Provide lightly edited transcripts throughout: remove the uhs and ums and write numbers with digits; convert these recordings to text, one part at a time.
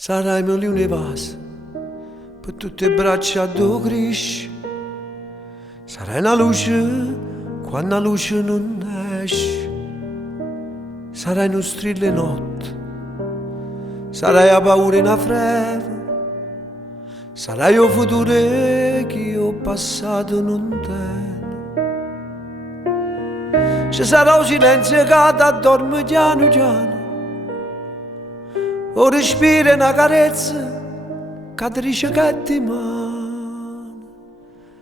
Sarai mio lione vas per tutte le braccia do cresci. Sarai una luce quando la luce non esce. Sarai un strillo notte. Sarai la paura in freva. Sarai il futuro che ho passato non tengo. Ci sarà un silenzio che addorme piano piano. O respira una carezza che ti dice che ti mano.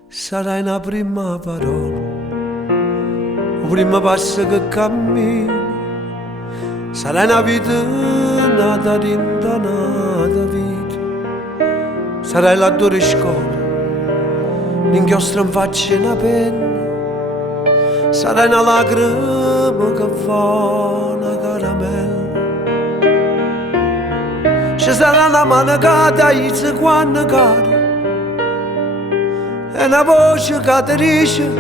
Sarai una prima parola, il primo passo che cammini. Sarai una vita nata dentro nata vita. Sarai la tua scuola, l'inchiostro in faccia e una penna. Sarai una lacrima che fa una caramella. Ci sarà una mano che ti aiuta quando cade e una voce che ti dice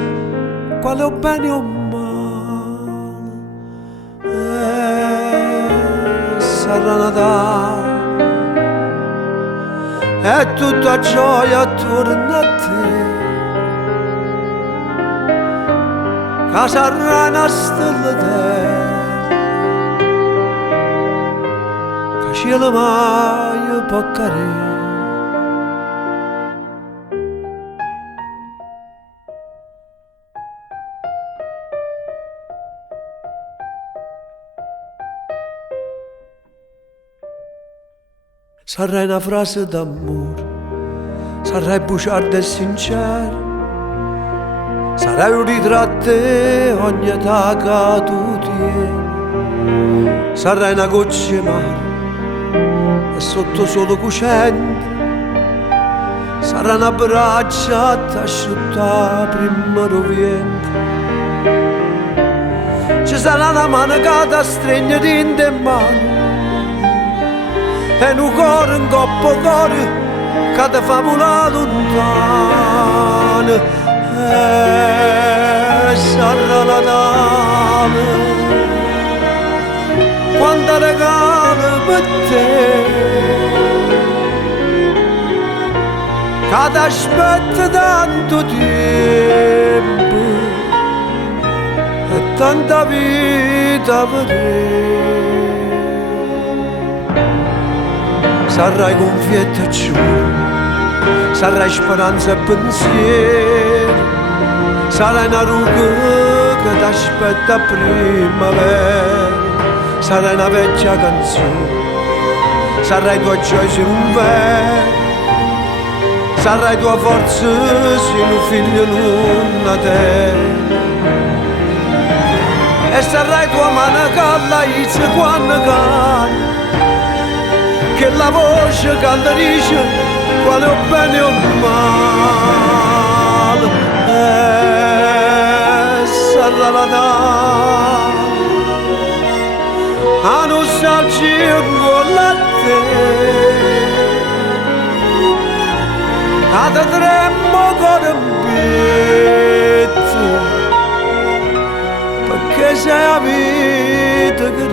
quale è bene o male. Sarà Natale e tutta gioia attorno a te, che sarà una stella terra. Cielo mai poccare. Sarai una frase d'amore, sarai bugiarda e sincera, sarai un ritratto ogni età che tu tieni, sarai una goccia mare e sotto solo cucente sarà una braccia t'asciutta prima rovente. Ci sarà una mano che ti stringe dentro in mano e un cuore, un coppo cuore che ti fa volare lontano. Sarà Natale quando regalo per te, che ti aspetta tanto tempo e tanta vita per te. Sarai confietta e giuro, sarai speranza e pensiero, sarai una ruga che ti aspetta a primavera. Sarai una vecchia canzone, sarai tua gioia se non vero, sarai tua forza se un figlio non ha te. E sarai tua mano che l'aiuta quando cade, che la voce che ti dice quale è bene o male. Sarà Natale, a nostalgia con la te, a te tremmo con un pezzo, perché sei la vita che